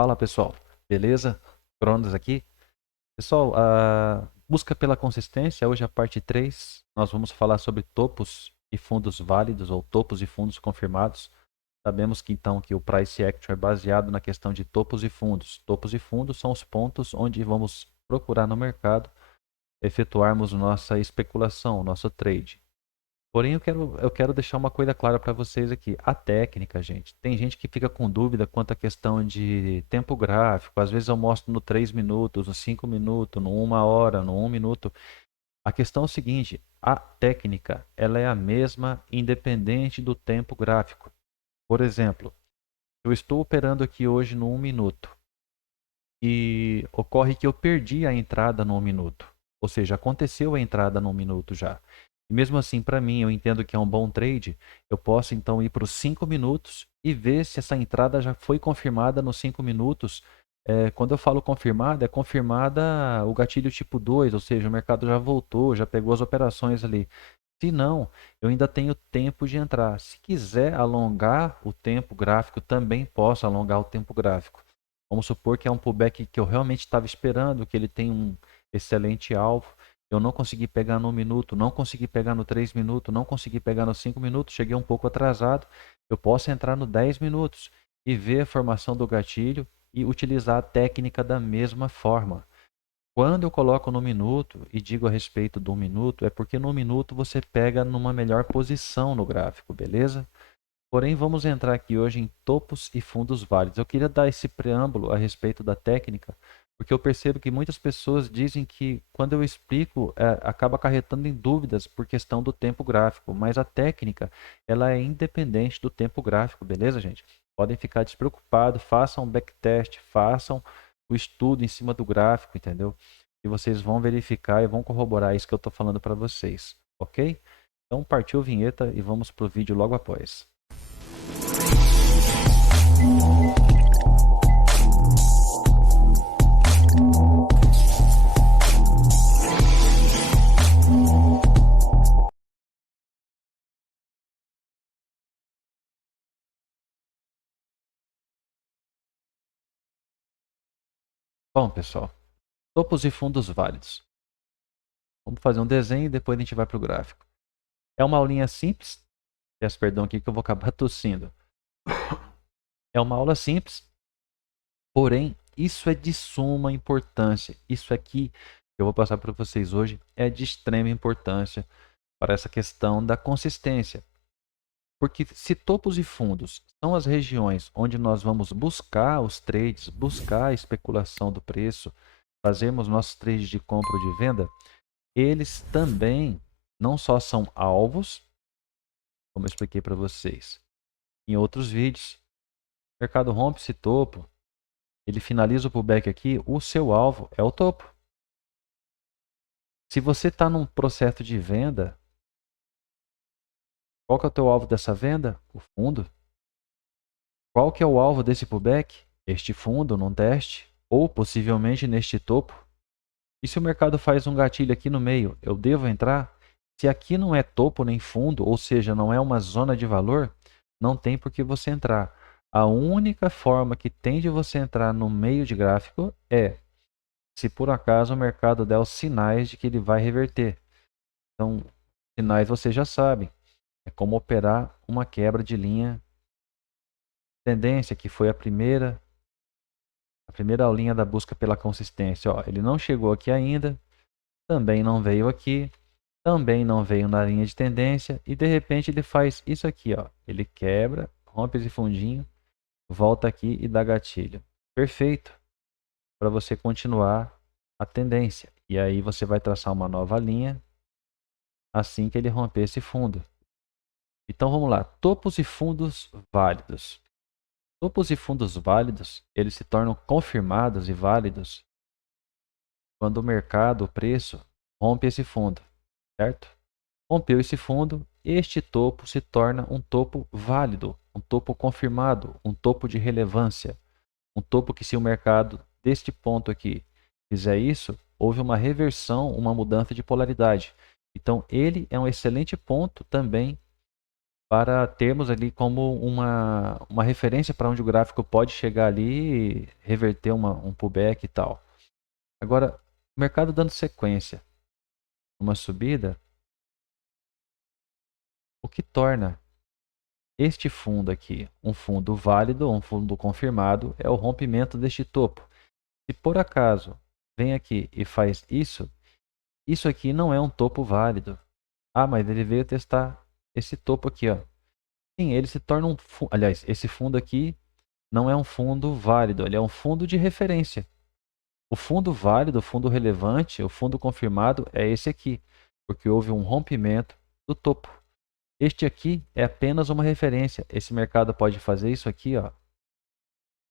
Fala pessoal, beleza? Cronos aqui. Pessoal, a busca pela consistência, hoje é a parte 3. Nós vamos falar sobre topos e fundos válidos ou topos e fundos confirmados. Sabemos que então que o Price Action é baseado na questão de topos e fundos. Topos e fundos são os pontos onde vamos procurar no mercado efetuarmos nossa especulação, nosso trade. Porém, eu quero deixar uma coisa clara para vocês aqui. A técnica, gente. Tem gente que fica com dúvida quanto à questão de tempo gráfico. Às vezes eu mostro no 3 minutos, no 5 minutos, no 1 hora, no 1 minuto. A questão é o seguinte: a técnica ela é a mesma independente do tempo gráfico. Por exemplo, eu estou operando aqui hoje no 1 minuto e ocorre que eu perdi a entrada no 1 minuto. Ou seja, aconteceu a entrada no 1 minuto já. E mesmo assim, para mim, eu entendo que é um bom trade. Eu posso então ir para os 5 minutos e ver se essa entrada já foi confirmada nos 5 minutos. Quando eu falo confirmada, é confirmada o gatilho tipo 2, ou seja, o mercado já voltou, já pegou as operações ali. Se não, eu ainda tenho tempo de entrar. Se quiser alongar o tempo gráfico, também posso alongar o tempo gráfico. Vamos supor que é um pullback que eu realmente estava esperando, que ele tem um excelente alvo. Eu não consegui pegar no 1 minuto, não consegui pegar no 3 minutos, não consegui pegar no 5 minutos, cheguei um pouco atrasado. Eu posso entrar no 10 minutos e ver a formação do gatilho e utilizar a técnica da mesma forma. Quando eu coloco no minuto e digo a respeito do 1 minuto, é porque no minuto você pega numa melhor posição no gráfico, beleza? Porém, vamos entrar aqui hoje em topos e fundos válidos. Eu queria dar esse preâmbulo a respeito da técnica, porque eu percebo que muitas pessoas dizem que quando eu explico, acaba acarretando em dúvidas por questão do tempo gráfico, mas a técnica, ela é independente do tempo gráfico, beleza, gente? Podem ficar despreocupados, façam um backtest, façam o estudo em cima do gráfico, entendeu? E vocês vão verificar e vão corroborar isso que eu estou falando para vocês, ok? Então, partiu a vinheta e vamos para o vídeo logo após. Bom, pessoal, topos e fundos válidos. Vamos fazer um desenho e depois a gente vai para o gráfico. É uma aulinha simples. Peço perdão aqui que eu vou acabar tossindo. É uma aula simples, porém, isso é de suma importância. Isso aqui que eu vou passar para vocês hoje é de extrema importância para essa questão da consistência. Porque se topos e fundos são as regiões onde nós vamos buscar os trades, buscar a especulação do preço, fazermos nossos trades de compra ou de venda, eles também não só são alvos, como eu expliquei para vocês em outros vídeos. O mercado rompe esse topo, ele finaliza o pullback aqui, o seu alvo é o topo. Se você está num processo de venda, qual que é o teu alvo dessa venda? O fundo. Qual que é o alvo desse pullback? Este fundo num teste, ou possivelmente neste topo. E se o mercado faz um gatilho aqui no meio, eu devo entrar? Se aqui não é topo nem fundo, ou seja, não é uma zona de valor, não tem por que você entrar. A única forma que tem de você entrar no meio de gráfico é se por acaso o mercado der os sinais de que ele vai reverter. Então, sinais você já sabe. É como operar uma quebra de linha tendência, que foi a primeira aulinha da busca pela consistência. Ó, ele não chegou aqui ainda, também não veio aqui, também não veio na linha de tendência e de repente ele faz isso aqui, ó. Ele quebra, rompe esse fundinho, volta aqui e dá gatilho. Perfeito para você continuar a tendência. E aí você vai traçar uma nova linha assim que ele romper esse fundo. Então vamos lá, topos e fundos válidos. Topos e fundos válidos, eles se tornam confirmados e válidos quando o mercado, o preço, rompe esse fundo, certo? Rompeu esse fundo, este topo se torna um topo válido, um topo confirmado, um topo de relevância, um topo que se o mercado deste ponto aqui fizer isso, houve uma reversão, uma mudança de polaridade. Então ele é um excelente ponto também para termos ali como uma referência para onde o gráfico pode chegar ali e reverter um pullback e tal. Agora, o mercado dando sequência, uma subida, o que torna este fundo aqui um fundo válido, um fundo confirmado, é o rompimento deste topo. Se por acaso vem aqui e faz isso, isso aqui não é um topo válido. Ah, mas ele veio testar esse topo aqui, ó. Sim, ele se torna um fundo. Aliás, esse fundo aqui não é um fundo válido, ele é um fundo de referência. O fundo válido, o fundo relevante, o fundo confirmado é esse aqui, porque houve um rompimento do topo. Este aqui é apenas uma referência. Esse mercado pode fazer isso aqui, ó,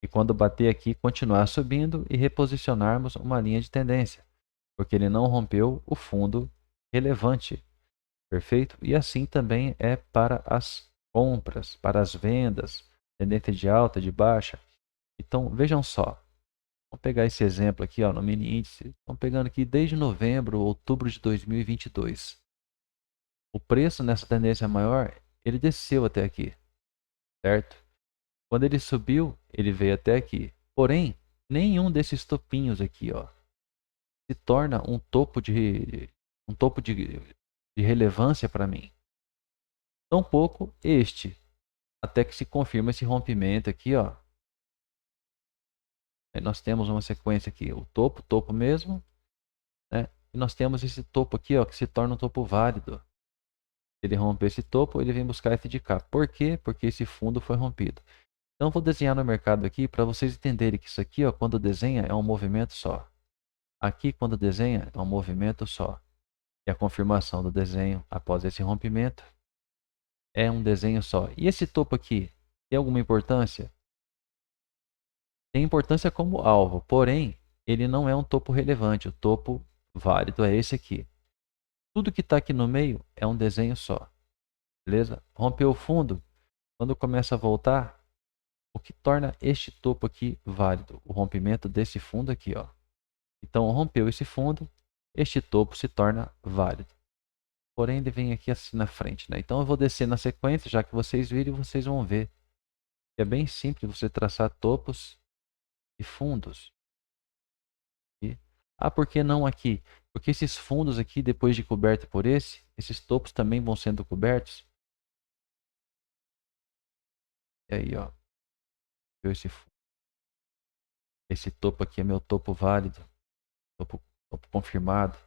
e quando bater aqui, continuar subindo e reposicionarmos uma linha de tendência, porque ele não rompeu o fundo relevante. Perfeito? E assim também é para as compras, para as vendas, tendência de alta, de baixa. Então, vejam só. Vamos pegar esse exemplo aqui, ó, no mini índice. Estamos pegando aqui desde novembro, outubro de 2022. O preço nessa tendência maior, ele desceu até aqui, certo? Quando ele subiu, ele veio até aqui. Porém, nenhum desses topinhos aqui, ó, se torna um topo de relevância para mim. Tampouco este, até que se confirma esse rompimento aqui, ó. Aí nós temos uma sequência aqui, o topo, topo mesmo, né? E nós temos esse topo aqui, ó, que se torna um topo válido. Ele rompe esse topo, ele vem buscar esse de cá. Por quê? Porque esse fundo foi rompido. Então, eu vou desenhar no mercado aqui para vocês entenderem que isso aqui, ó, quando desenha, é um movimento só. Aqui, quando desenha, é um movimento só. E a confirmação do desenho após esse rompimento é um desenho só. E esse topo aqui, tem alguma importância? Tem importância como alvo, porém, ele não é um topo relevante. O topo válido é esse aqui. Tudo que está aqui no meio é um desenho só. Beleza? Rompeu o fundo, quando começa a voltar, o que torna este topo aqui válido? O rompimento desse fundo aqui, ó. Então, rompeu esse fundo, este topo se torna válido. Porém, ele vem aqui assim na frente, né? Então, eu vou descer na sequência, já que vocês viram, vocês vão ver. É bem simples você traçar topos e fundos. E, ah, por que não aqui? Porque esses fundos aqui, depois de coberto por esses topos também vão sendo cobertos. E aí, ó, esse topo aqui é meu topo válido, topo confirmado,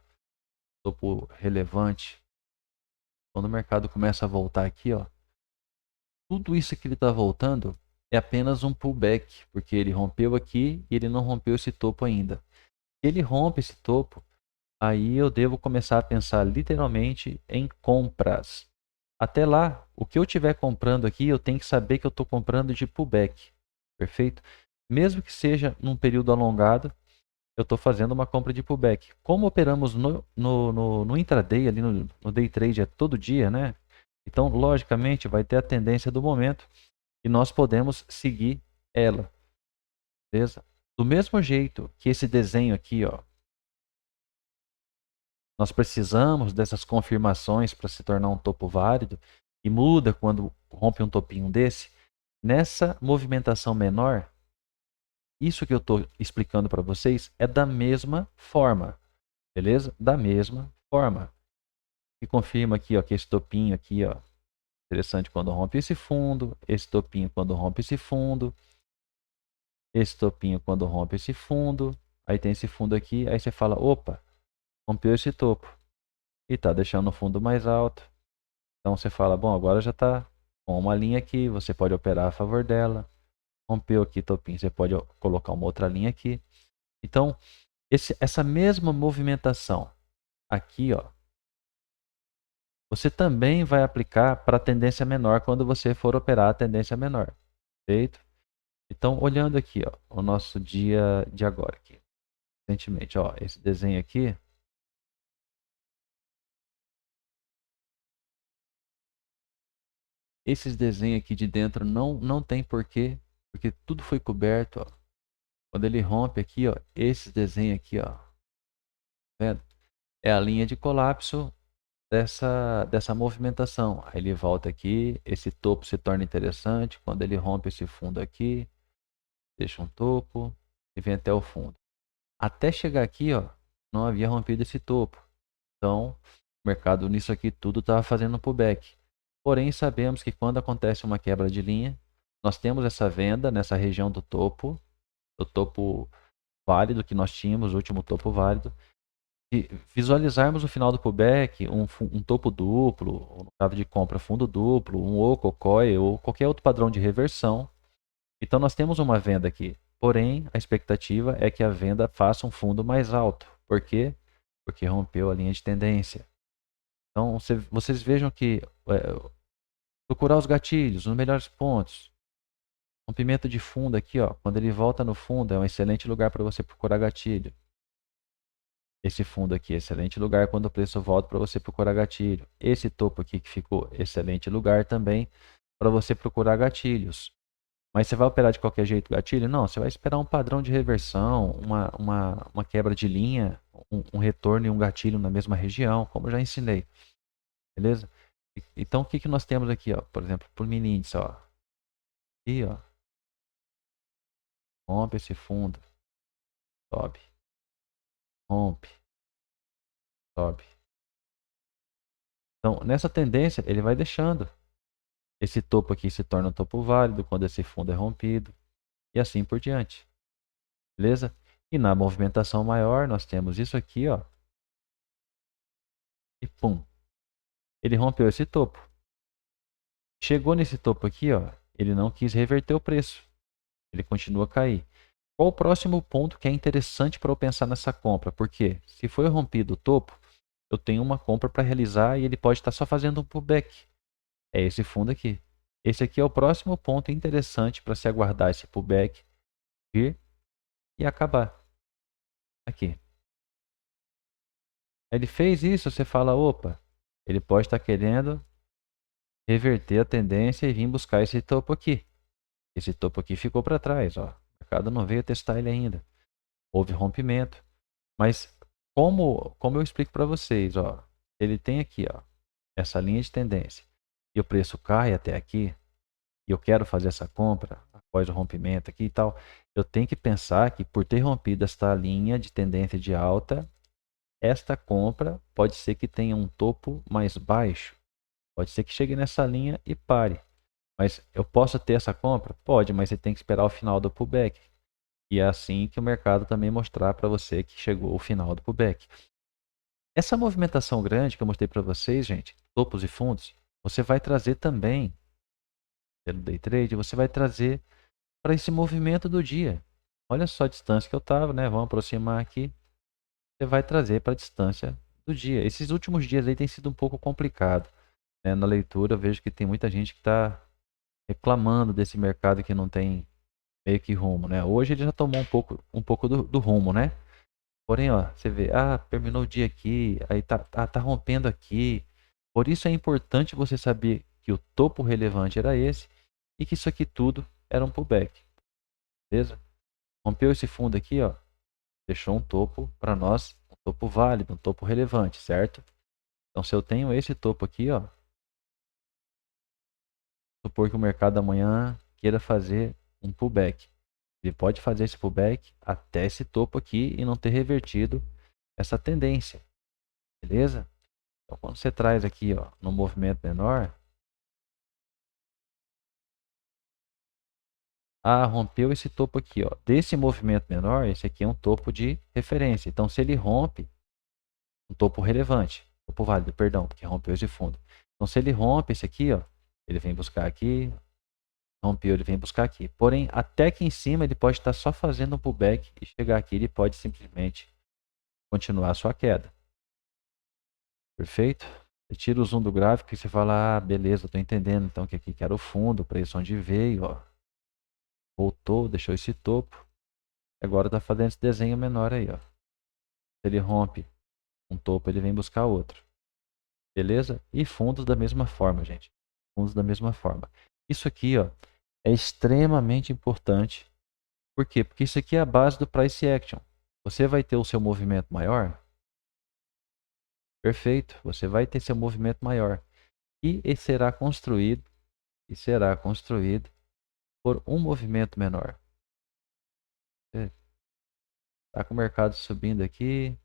topo relevante. Quando o mercado começa a voltar aqui, ó, tudo isso que ele está voltando é apenas um pullback, porque ele rompeu aqui e ele não rompeu esse topo ainda. Se ele rompe esse topo, aí eu devo começar a pensar literalmente em compras. Até lá, o que eu estiver comprando aqui, eu tenho que saber que eu estou comprando de pullback. Perfeito? Mesmo que seja num período alongado, eu estou fazendo uma compra de pullback. Como operamos no intraday, ali no day trade é todo dia, né? Então, logicamente, vai ter a tendência do momento e nós podemos seguir ela, beleza? Do mesmo jeito que esse desenho aqui, ó, nós precisamos dessas confirmações para se tornar um topo válido e muda quando rompe um topinho desse. Nessa movimentação menor, isso que eu estou explicando para vocês é da mesma forma, beleza? Da mesma forma. E confirma aqui, ó, que esse topinho aqui, ó, interessante quando rompe esse fundo, esse topinho quando rompe esse fundo, esse topinho quando rompe esse fundo, aí tem esse fundo aqui, aí você fala, opa, rompeu esse topo e está deixando o fundo mais alto. Então você fala, bom, agora já está com uma linha aqui, você pode operar a favor dela. Rompeu aqui topinho, você pode colocar uma outra linha aqui. Então, essa mesma movimentação aqui, ó, você também vai aplicar para a tendência menor quando você for operar a tendência menor. Perfeito? Então, olhando aqui, ó, o nosso dia de agora aqui, recentemente, ó, esse desenho aqui, esses desenhos aqui de dentro não tem porquê, porque tudo foi coberto, ó. Quando ele rompe aqui, ó, esse desenho aqui, ó, tá vendo? É a linha de colapso dessa movimentação. Aí ele volta aqui, esse topo se torna interessante. Quando ele rompe esse fundo aqui, deixa um topo e vem até o fundo. Até chegar aqui, ó, não havia rompido esse topo. Então, o mercado nisso aqui tudo estava fazendo um pullback. Porém, sabemos que quando acontece uma quebra de linha, nós temos essa venda nessa região do topo válido que nós tínhamos, o último topo válido. E visualizarmos o final do pullback, um topo duplo, ou no caso de compra, fundo duplo, um oco, COI ou qualquer outro padrão de reversão. Então, nós temos uma venda aqui. Porém, a expectativa é que a venda faça um fundo mais alto. Por quê? Porque rompeu a linha de tendência. Então, vocês vejam que procurar os gatilhos, os melhores pontos. Rompimento de fundo aqui, ó, quando ele volta no fundo, é um excelente lugar para você procurar gatilho. Esse fundo aqui, excelente lugar quando o preço volta para você procurar gatilho. Esse topo aqui que ficou, excelente lugar também para você procurar gatilhos. Mas você vai operar de qualquer jeito gatilho? Não, você vai esperar um padrão de reversão, uma quebra de linha, um retorno e um gatilho na mesma região, como eu já ensinei. Beleza? Então, o que que nós temos aqui, ó? Por exemplo, por mini índice, ó. Aqui, ó. Rompe esse fundo, sobe. Rompe, sobe. Então, nessa tendência, ele vai deixando. Esse topo aqui se torna um topo válido quando esse fundo é rompido. E assim por diante. Beleza? E na movimentação maior, nós temos isso aqui, ó. E pum. Ele rompeu esse topo. Chegou nesse topo aqui, ó. Ele não quis reverter o preço. Ele continua a cair. Qual o próximo ponto que é interessante para eu pensar nessa compra? Porque se foi rompido o topo, eu tenho uma compra para realizar e ele pode estar só fazendo um pullback. É esse fundo aqui. Esse aqui é o próximo ponto interessante para se aguardar esse pullback vir e acabar. Aqui. Ele fez isso, você fala, opa, ele pode estar querendo reverter a tendência e vir buscar esse topo aqui. Esse topo aqui ficou para trás, ó. O mercado não veio testar ele ainda. Houve rompimento. Mas como eu explico para vocês, ó, ele tem aqui, ó, essa linha de tendência e o preço cai até aqui, e eu quero fazer essa compra após o rompimento aqui e tal, eu tenho que pensar que por ter rompido esta linha de tendência de alta, esta compra pode ser que tenha um topo mais baixo. Pode ser que chegue nessa linha e pare. Mas eu posso ter essa compra? Pode, mas você tem que esperar o final do pullback. E é assim que o mercado também mostrar para você que chegou o final do pullback. Essa movimentação grande que eu mostrei para vocês, gente, topos e fundos, você vai trazer também, pelo day trade, você vai trazer para esse movimento do dia. Olha só a distância que eu estava, né? Vamos aproximar aqui. Você vai trazer para a distância do dia. Esses últimos dias aí tem sido um pouco complicado, né? Na leitura eu vejo que tem muita gente que está reclamando desse mercado que não tem meio que rumo, né? Hoje ele já tomou um pouco do rumo, né? Porém, ó, você vê, terminou o dia aqui, aí tá rompendo aqui. Por isso é importante você saber que o topo relevante era esse e que isso aqui tudo era um pullback, beleza? Rompeu esse fundo aqui, ó, deixou um topo para nós, um topo válido, um topo relevante, certo? Então, se eu tenho esse topo aqui, ó, supor que o mercado amanhã queira fazer um pullback. Ele pode fazer esse pullback até esse topo aqui e não ter revertido essa tendência, beleza? Então, quando você traz aqui, ó, no movimento menor, rompeu esse topo aqui, ó. Desse movimento menor, esse aqui é um topo de referência. Então, se ele rompe, um topo relevante, topo válido, perdão, porque rompeu esse fundo. Então, se ele rompe esse aqui, ó, ele vem buscar aqui, rompeu, ele vem buscar aqui. Porém, até aqui em cima, ele pode estar só fazendo um pullback e chegar aqui, ele pode simplesmente continuar a sua queda. Perfeito? Você tira o zoom do gráfico e você fala, beleza, estou entendendo. Então, que aqui que era o fundo, o preço onde veio, ó. Voltou, deixou esse topo. Agora está fazendo esse desenho menor aí, ó. Se ele rompe um topo, ele vem buscar outro. Beleza? E fundos da mesma forma, gente. Fundos da mesma forma. Isso aqui, ó, é extremamente importante. Por quê? Porque isso aqui é a base do price action. Você vai ter o seu movimento maior Perfeito. Você vai ter seu movimento maior. E será construído por um movimento menor. Tá com o mercado subindo aqui.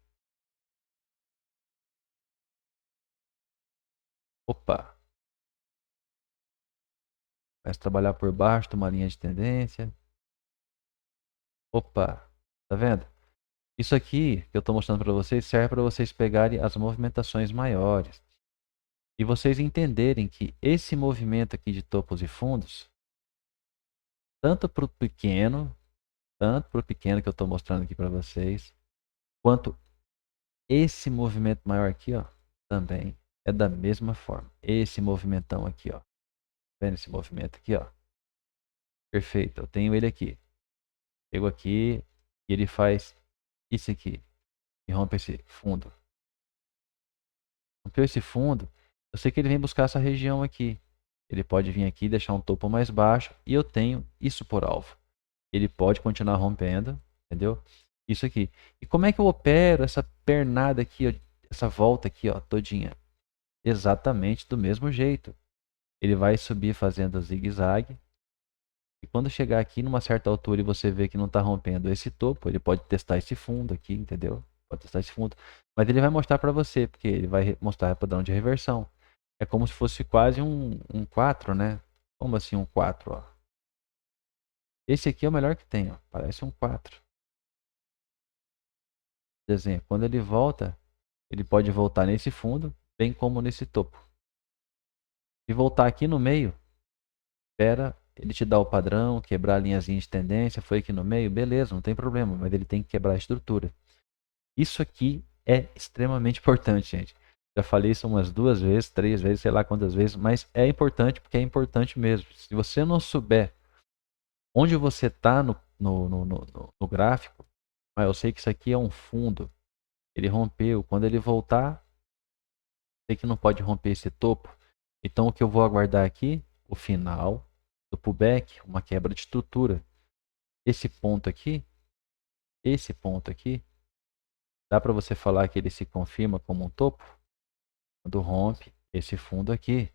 Opa, vai trabalhar por baixo de uma linha de tendência. Opa, tá vendo? Isso aqui que eu estou mostrando para vocês serve para vocês pegarem as movimentações maiores e vocês entenderem que esse movimento aqui de topos e fundos, tanto para o pequeno, que eu estou mostrando aqui para vocês, quanto esse movimento maior aqui, ó, também é da mesma forma. Esse movimentão aqui, ó, vendo esse movimento aqui, ó, perfeito. Eu tenho ele aqui. Chego aqui e ele faz isso aqui e rompe esse fundo. Rompeu esse fundo, eu sei que ele vem buscar essa região aqui. Ele pode vir aqui e deixar um topo mais baixo e eu tenho isso por alvo. Ele pode continuar rompendo, entendeu? Isso aqui. E como é que eu opero essa pernada aqui, ó, essa volta aqui, ó, todinha? Exatamente do mesmo jeito. Ele vai subir fazendo zigue-zague. E quando chegar aqui numa certa altura e você vê que não está rompendo esse topo, ele pode testar esse fundo aqui, entendeu? Pode testar esse fundo. Mas ele vai mostrar para você, porque ele vai mostrar padrão de reversão. É como se fosse quase um 4, né? Como assim um 4, ó? Esse aqui é o melhor que tem, ó. Parece um 4. Desenho. Quando ele volta, ele pode voltar nesse fundo, bem como nesse topo. E voltar aqui no meio, espera ele te dá o padrão, quebrar a linhazinha de tendência, foi aqui no meio, beleza, não tem problema, mas ele tem que quebrar a estrutura. Isso aqui é extremamente importante, gente. Já falei isso umas 2 vezes, 3 vezes, sei lá quantas vezes, mas é importante porque é importante mesmo. Se você não souber onde você está no gráfico, mas eu sei que isso aqui é um fundo, ele rompeu. Quando ele voltar, sei que não pode romper esse topo. Então o que eu vou aguardar aqui? O final do pullback, uma quebra de estrutura. Esse ponto aqui, dá para você falar que ele se confirma como um topo? Quando rompe esse fundo aqui,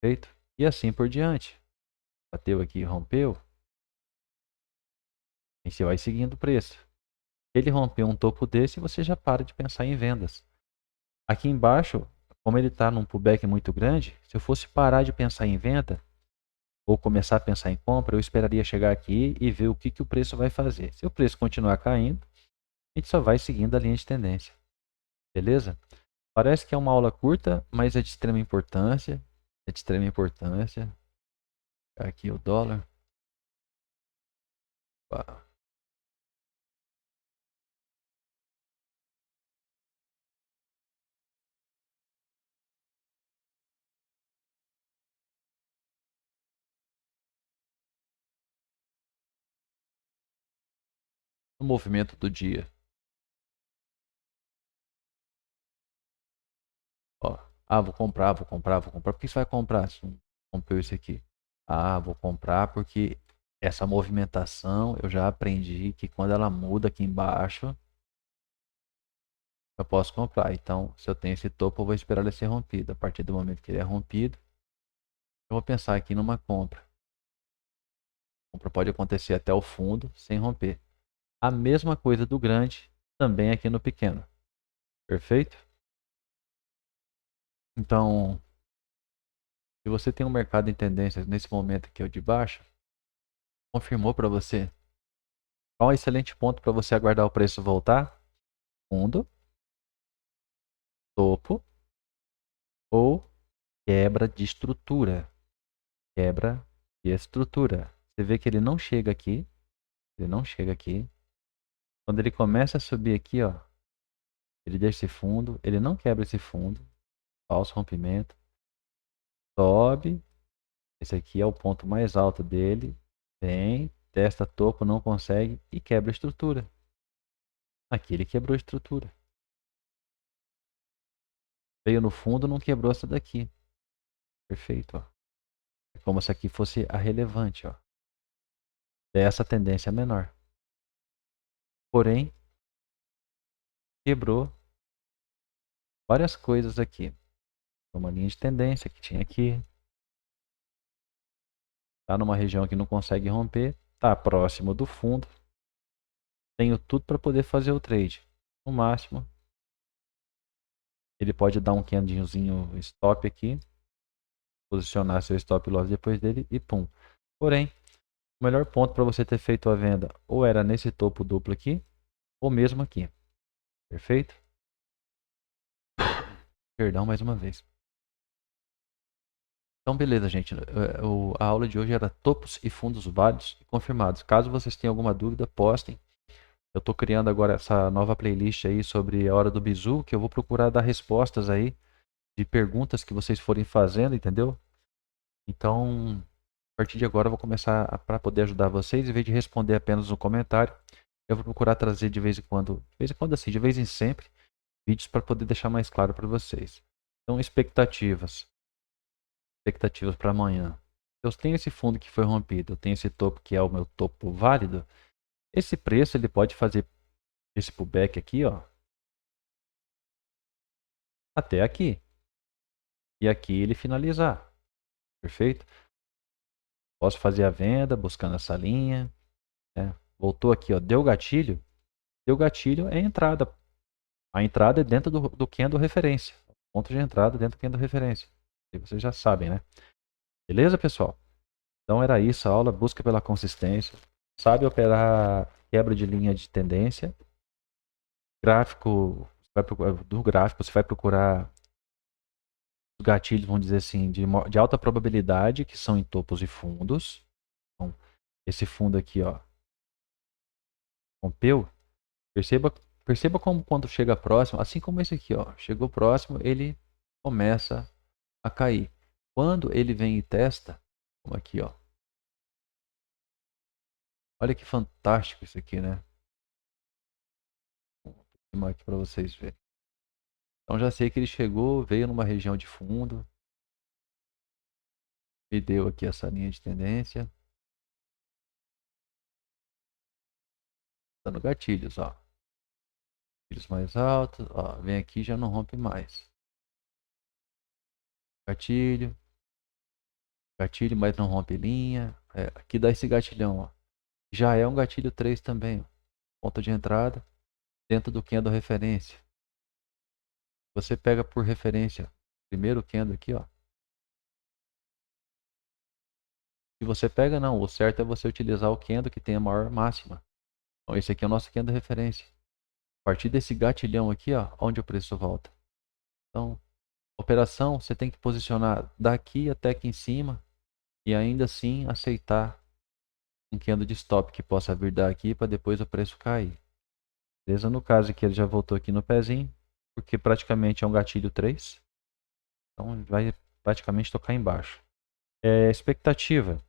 perfeito? E assim por diante. Bateu aqui, rompeu, e você vai seguindo o preço. Se ele romper um topo desse, você já para de pensar em vendas. Aqui embaixo, como ele está num pullback muito grande, se eu fosse parar de pensar em venda, ou começar a pensar em compra, eu esperaria chegar aqui e ver o que, que o preço vai fazer. Se o preço continuar caindo, a gente só vai seguindo a linha de tendência. Beleza? Parece que é uma aula curta, mas é de extrema importância. É de extrema importância. Aqui o dólar. Opa. O movimento do dia. Ó. Ah, vou comprar, vou comprar, vou comprar. Por que você vai comprar se não comprou esse aqui? Ah, vou comprar porque essa movimentação eu já aprendi que quando ela muda aqui embaixo, eu posso comprar. Então, se eu tenho esse topo, eu vou esperar ele ser rompido. A partir do momento que ele é rompido, eu vou pensar aqui numa compra. A compra pode acontecer até o fundo sem romper. A mesma coisa do grande, também aqui no pequeno. Perfeito? Então, se você tem um mercado em tendências nesse momento aqui, o de baixo, confirmou para você. Qual é um excelente ponto para você aguardar o preço voltar? Fundo, topo ou quebra de estrutura. Quebra de estrutura. Você vê que ele não chega aqui. Ele não chega aqui. Quando ele começa a subir aqui, ó, ele deixa esse fundo. Ele não quebra esse fundo. Falso rompimento. Sobe. Esse aqui é o ponto mais alto dele. Vem, testa topo, não consegue e quebra a estrutura. Aqui ele quebrou a estrutura. Veio no fundo, não quebrou essa daqui. Perfeito, ó. É como se aqui fosse a relevante, ó. Essa tendência menor. Porém, quebrou várias coisas aqui. Uma linha de tendência que tinha aqui. Tá numa região que não consegue romper. Tá próximo do fundo. Tenho tudo para poder fazer o trade. No máximo, ele pode dar um candlezinho stop aqui. Posicionar seu stop loss depois dele e pum. Porém, o melhor ponto para você ter feito a venda ou era nesse topo duplo aqui, ou mesmo aqui. Perfeito? Perdão mais uma vez. Então, beleza, gente. A aula de hoje era topos e fundos válidos e confirmados. Caso vocês tenham alguma dúvida, postem. Eu estou criando agora essa nova playlist aí sobre a hora do bizu, que eu vou procurar dar respostas aí de perguntas que vocês forem fazendo, entendeu? Então, a partir de agora eu vou começar para poder ajudar vocês, em vez de responder apenas no comentário, eu vou procurar trazer de vez em quando assim, de vez em sempre, vídeos para poder deixar mais claro para vocês. Então, expectativas para amanhã. Eu tenho esse fundo que foi rompido, eu tenho esse topo que é o meu topo válido. Esse preço ele pode fazer esse pullback aqui, ó, até aqui. E aqui ele finalizar. Perfeito? Posso fazer a venda buscando essa linha, né? Voltou aqui, ó, deu gatilho. Deu gatilho é a entrada. A entrada é dentro do candle referência. Ponto de entrada dentro do candle referência. E vocês já sabem, né? Beleza, pessoal? Então era isso a aula, busca pela consistência. Sabe operar quebra de linha de tendência. Gráfico, do gráfico você vai procurar os gatilhos, vamos dizer assim, de alta probabilidade, que são em topos e fundos. Então, esse fundo aqui, ó, rompeu. Perceba como quando chega próximo, assim como esse aqui, ó, chegou próximo, ele começa a cair. Quando ele vem e testa, como aqui, ó. Olha que fantástico isso aqui, né? Vou filmar aqui para vocês verem. Então já sei que ele chegou, veio numa região de fundo, me deu aqui essa linha de tendência, dando gatilhos, ó. Gatilhos mais altos, ó, vem aqui e já não rompe mais. Gatilho, gatilho, mas não rompe linha. É, aqui dá esse gatilhão, ó. Já é um gatilho 3 também, ó. Ponto de entrada dentro do candle referência. Você pega por referência primeiro candle aqui, ó. Se você pega, não, o certo é você utilizar o candle que tem a maior máxima. Então esse aqui é o nosso candle referência. A partir desse gatilhão aqui, ó, onde o preço volta. Então, operação você tem que posicionar daqui até aqui em cima e ainda assim aceitar um candle de stop que possa vir daqui para depois o preço cair. Beleza? No caso aqui ele já voltou aqui no pezinho, porque praticamente é um gatilho 3. Então ele vai praticamente tocar embaixo. Expectativa.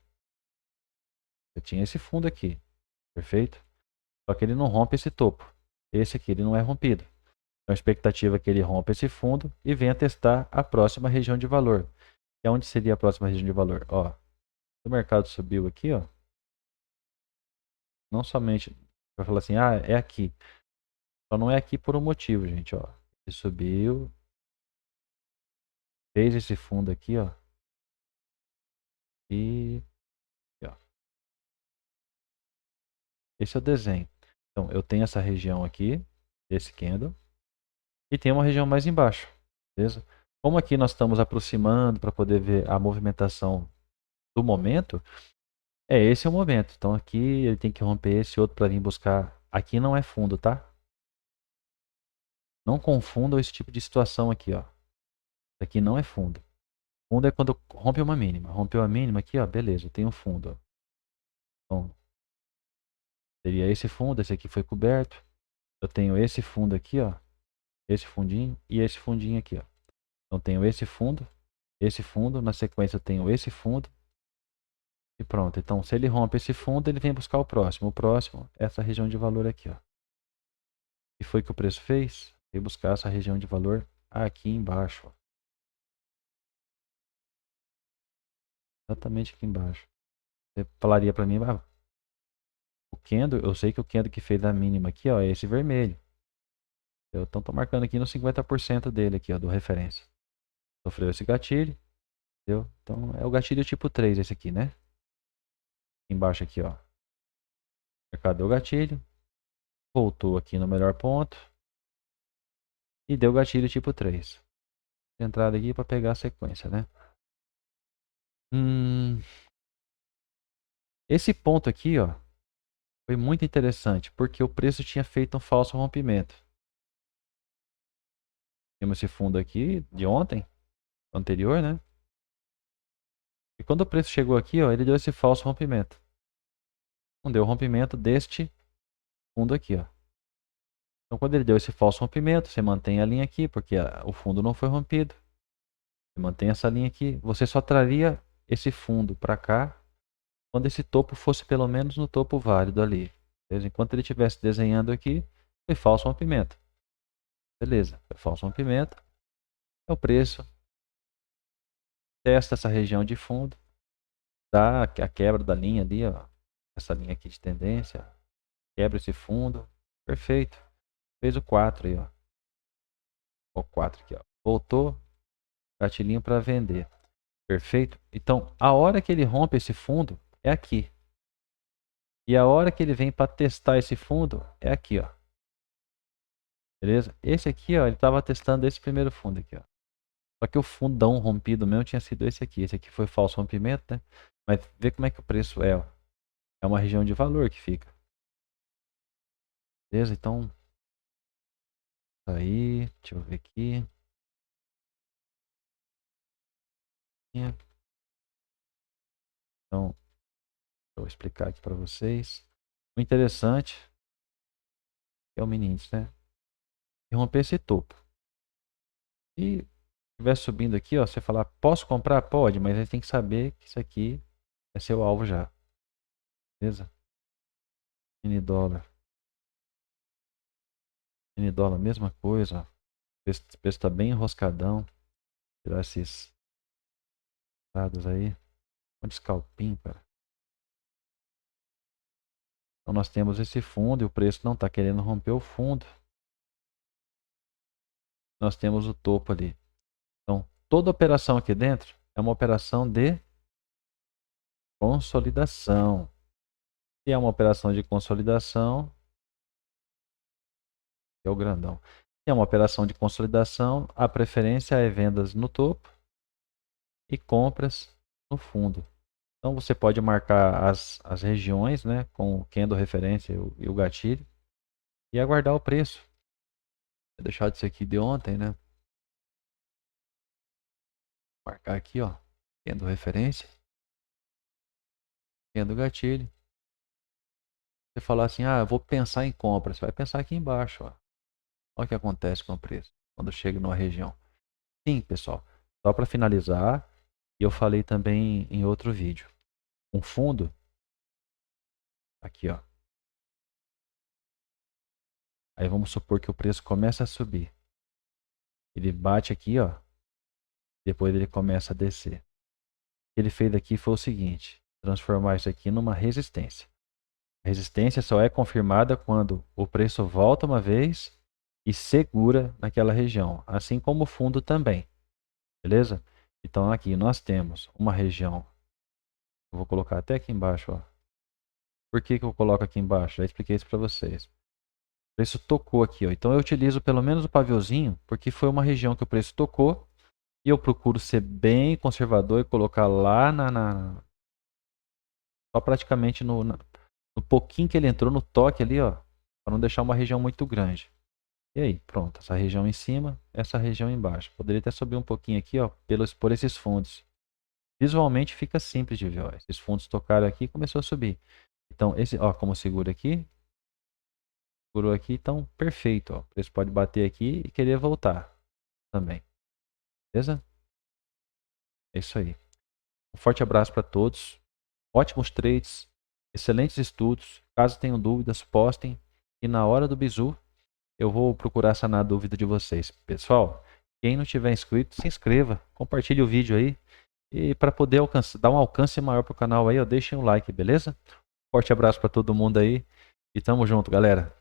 Eu tinha esse fundo aqui, perfeito? Só que ele não rompe esse topo. Esse aqui ele não é rompido. Então a expectativa é que ele rompa esse fundo e venha testar a próxima região de valor. E onde seria a próxima região de valor? Ó, o mercado subiu aqui, ó. Não somente para falar assim, ah, é aqui. Só não é aqui por um motivo, gente, ó. Ele subiu, fez esse fundo aqui, ó. E, ó. Esse é o desenho. Então, eu tenho essa região aqui, esse candle, e tem uma região mais embaixo, beleza? Como aqui nós estamos aproximando para poder ver a movimentação do momento, esse é o momento. Então aqui ele tem que romper esse outro para vir buscar. Aqui não é fundo, tá? Não confundam esse tipo de situação aqui, ó. Isso aqui não é fundo. Fundo é quando rompe uma mínima. Rompeu a mínima aqui, ó, beleza, tem um fundo, ó. Então, seria esse fundo, esse aqui foi coberto. Eu tenho esse fundo aqui, ó, esse fundinho e esse fundinho aqui, ó. Então tenho esse fundo, na sequência eu tenho esse fundo e pronto. Então se ele rompe esse fundo, ele vem buscar o próximo. O próximo, essa região de valor aqui, ó. E foi que o preço fez? Veio buscar essa região de valor aqui embaixo, ó. Exatamente aqui embaixo. Você falaria para mim, ah, o candle, eu sei que o candle que fez a mínima aqui, ó, é esse vermelho. Então estou marcando aqui no 50% dele aqui, ó, do referência. Sofreu esse gatilho, entendeu? Então é o gatilho tipo 3 esse aqui, né? Embaixo aqui, ó. Cadê o gatilho? Voltou aqui no melhor ponto. E deu gatilho tipo 3. Entrada aqui para pegar a sequência, né? Esse ponto aqui, ó, foi muito interessante, porque o preço tinha feito um falso rompimento. Temos esse fundo aqui de ontem, anterior, né? E quando o preço chegou aqui, ó, ele deu esse falso rompimento. Não deu o rompimento deste fundo aqui, ó. Então, quando ele deu esse falso rompimento, você mantém a linha aqui, porque o fundo não foi rompido. Você mantém essa linha aqui. Você só traria esse fundo para cá quando esse topo fosse pelo menos no topo válido ali. Beleza? Enquanto ele estivesse desenhando aqui, foi falso rompimento. Beleza, foi falso rompimento. É o preço. Testa essa região de fundo. Dá a quebra da linha ali, ó. Essa linha aqui de tendência. Quebra esse fundo. Perfeito. Fez o 4 aí, ó. O 4 aqui, ó. Voltou. Gatilhinho para vender. Perfeito? Então, a hora que ele rompe esse fundo é aqui. E a hora que ele vem para testar esse fundo é aqui, ó. Beleza? Esse aqui, ó, ele estava testando esse primeiro fundo aqui, ó. Só que o fundão rompido mesmo tinha sido esse aqui. Esse aqui foi falso rompimento, né? Mas vê como é que o preço é, ó. É uma região de valor que fica. Beleza? Então, aí, deixa eu ver aqui. Então, vou explicar aqui para vocês. O interessante é o mini índice, né? E romper esse topo. E estiver subindo aqui, ó, você falar, posso comprar? Pode, mas aí tem que saber que isso aqui é seu alvo já. Beleza? Mini dólar. Mini dólar, mesma coisa. O preço tá bem enroscadão. Tirar esses dados aí. Onde scalping, cara? Então nós temos esse fundo e o preço não está querendo romper o fundo. Nós temos o topo ali. Então, toda operação aqui dentro é uma operação de consolidação. Se é uma operação de consolidação, é o grandão. Se é uma operação de consolidação, a preferência é vendas no topo e compras no fundo. Então você pode marcar as regiões, né, com o candle referência e o gatilho e aguardar o preço. Vou deixar disso aqui de ontem, né? Marcar aqui, ó, candle referência, candle gatilho. Você falar assim, ah, eu vou pensar em compra, você vai pensar aqui embaixo, ó. Olha o que acontece com o preço quando chega numa região. Sim, pessoal. Só para finalizar, e eu falei também em outro vídeo. Um fundo, aqui ó. Aí vamos supor que o preço começa a subir. Ele bate aqui, ó. Depois ele começa a descer. O que ele fez aqui foi o seguinte: transformar isso aqui numa resistência. A resistência só é confirmada quando o preço volta uma vez e segura naquela região, assim como o fundo também. Beleza? Então aqui nós temos uma região. Eu vou colocar até aqui embaixo, ó. Por que que eu coloco aqui embaixo? Já expliquei isso para vocês. O preço tocou aqui, ó. Então eu utilizo pelo menos o paviozinho, porque foi uma região que o preço tocou. E eu procuro ser bem conservador e colocar lá só praticamente no pouquinho que ele entrou, no toque ali, ó. Para não deixar uma região muito grande. E aí, pronto. Essa região em cima, essa região embaixo. Poderia até subir um pouquinho aqui, ó, por esses fundos. Visualmente fica simples de ver, ó. Esses fundos tocaram aqui e começou a subir. Então, esse, ó, como segura aqui, segurou aqui, então perfeito, ó. O preço pode bater aqui e querer voltar também. Beleza? É isso aí. Um forte abraço para todos. Ótimos trades, excelentes estudos. Caso tenham dúvidas, postem. E na hora do bizu, eu vou procurar sanar a dúvida de vocês. Pessoal, quem não tiver inscrito, se inscreva. Compartilhe o vídeo aí. E para poder dar um alcance maior para o canal aí, ó, deixem um like, beleza? Forte abraço para todo mundo aí. E tamo junto, galera.